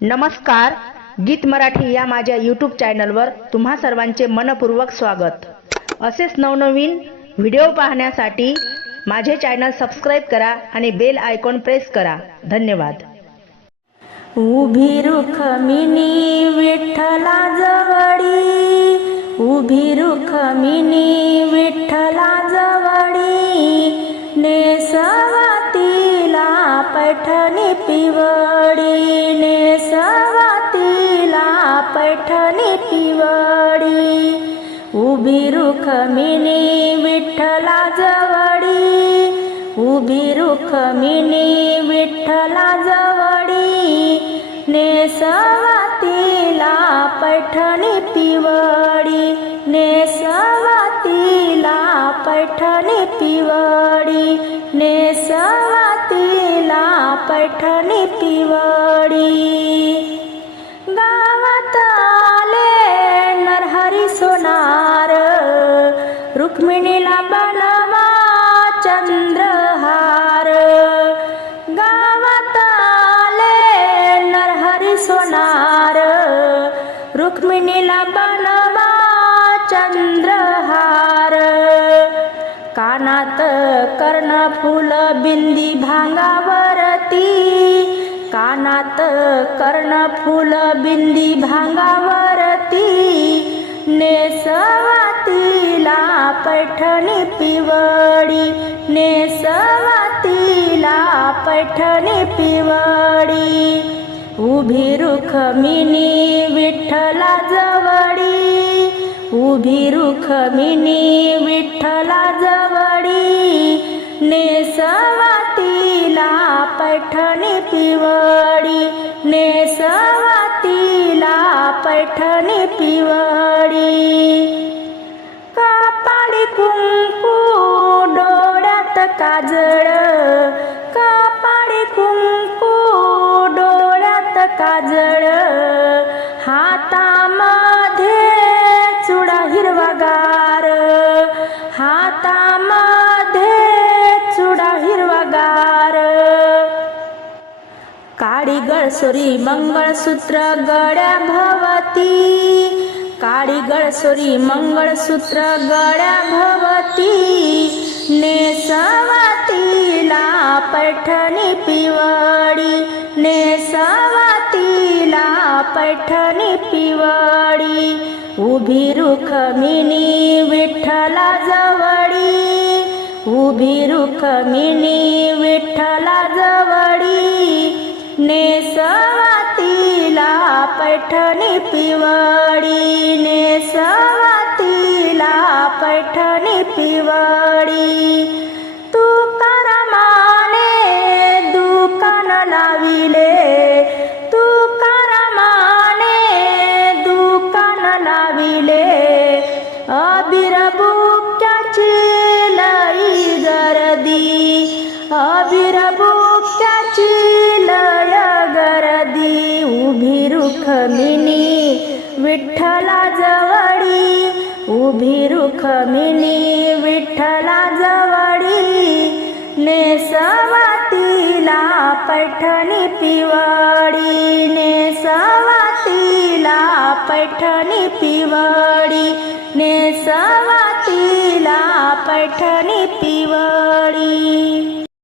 नमस्कार गीत मराठी या माझ्या यूट्यूब चॅनलवर तुम्हा सर्वांचे मनपूर्वक स्वागत. असेच नवनवीन व्हिडिओ पाहण्यासाठी माझे चॅनल सबस्क्राईब करा आणि बेल आयकॉन प्रेस करा. धन्यवाद. उभी रुखमिनी विठ्ठला जवळी उभी रुखमिनी रुखमिनी विठ्ठला जवळी उभी रुखमिनी विठ्ठला जवळी नेसवातीला पैठणी पिवळी नेसवातीला पैठणी पिवळी नेस रुक्मिणीला बनवा चंद्रहार. गावात आले नरहरी सोनार. रुक्मिणीला बनवा चंद्रहार. कानात कर्णफूल बिंदी भांगावरती. कानात कर्णफूल बिंदी भांगावरती. नेसवा पैठणी पिवडी नेसवातीला पैठणी पिवडी उभी रुखमिनी विठ्ठला जवळी उभी रुखमिनी विठ्ठला जवळी. नेसवातीला पैठणी पिवडी नेसवातीला पैठणी पिवडी काजळ कापाडी कुंकू डोळ्यात काजळ. हातामध्ये चुडा हिरवागार हातामध्ये चुडा हिरवागार काळी गळसोरी मंगळसूत्र गळ्या भवती. काळी गळसोरी मंगळसूत्र गळ्या भवती. नेसवातीला पैठणी पिवडी नेसवातीला पैठणी पिवडी उभी रुखमिनी विठ्ठला जवळी. उभी रुखमिनी विठ्ठला जवळी. नेसवातीला पैठणी पिवडी नेसवातीला पैठणी पिवळी. बुक्याची लई गर्दी. अबिर बुक्याची लय गर्दी. उभी रुखमिनी विठ्ठला जवळी. उभी रुखमिनी विठ्ठला जवळी. नेसवातीला पैठणी पिवा. पिवडी नेसवातीला पठणी पिवडी